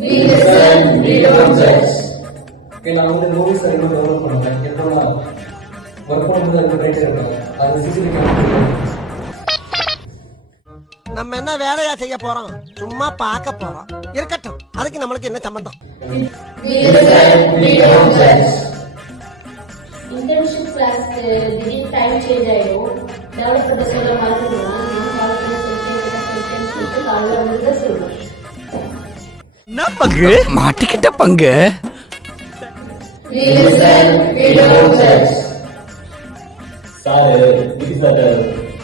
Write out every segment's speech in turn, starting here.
We listen, we don't judge. நான் வந்து movies ரெண்டு டெவலப் பண்ணுவேன். எப்போனா ஒர்க் பண்ணும்போது அதுக்கு பிரேக் இருக்காங்க. அது சிசிடிவி கேமரா. நம்ம என்ன வேலையா செய்ய போறோம்? சும்மா பார்க்க போறோம். இருக்கட்டும். அதுக்கு நம்மளுக்கு என்ன சம்பந்தம்? We listen, we don't judge. Internship class திடீர் டைம் சேஞ்ச் ஆயிடும். டெவலப் பண்ண சொல்ல மறந்துடுவோம். காலையில் வந்து சொல்லுவோம். என்ன பங்கு மாட்டிக்கிட்ட பங்கு. We listen, we don't judge. Sir sir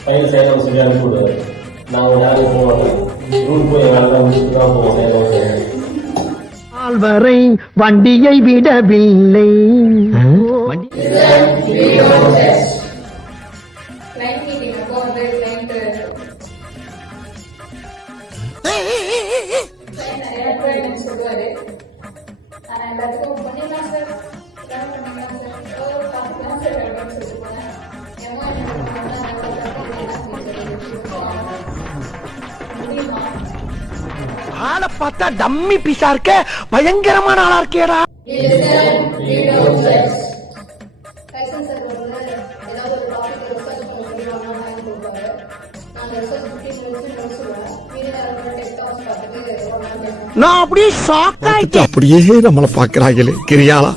file Salem சொல்லி அனுப்பிவிடுவார். நான் ஒரு நாள் போவேன். ரூம் போய் வேலை முடிச்சுட்டு தான் போவோம். சேலம் வரை வண்டியை விடவில்லை. கிளைண்ட் மீட்டிங் அப்போ வந்து கிளைண்ட் நிறைய சொல்லுவாரு. ஆனா எல்லாத்துக்கும் பண்ணிடலாம் சார், பண்ணிடலாம் சார், பார்த்துக்கலாம் சார் அப்படின்னு சொல்லிட்டு போனேன். முடியுமா? ஆளை பார்த்தா டம்மி பீஸா இருக்க, பயங்கரமான ஆளா இருக்கேடா. கைசன் சார் வந்து ஏதாவது ஒரு டாபிக் ரிசர்ச் பண்ண முடியுமா கொடுப்பாரு. நான் ரிசர்ச் 15 minutes முடிச்சுடுவேன். மீதி நேரம் டெஸ்ட் ஹவுஸ் பார்த்துட்டு நான் அப்படியே ஷாக் ஆயிட்டேன். அப்படியே நம்மள பாக்குறாங்களே கிரியாளா,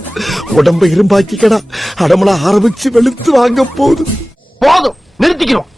உடம்ப இரும்பாக்கிக்கடா, அடமள ஆரம்பிச்சு வெளுத்து வாங்க போதும். போதும், நிறுத்திக்கிறோம்.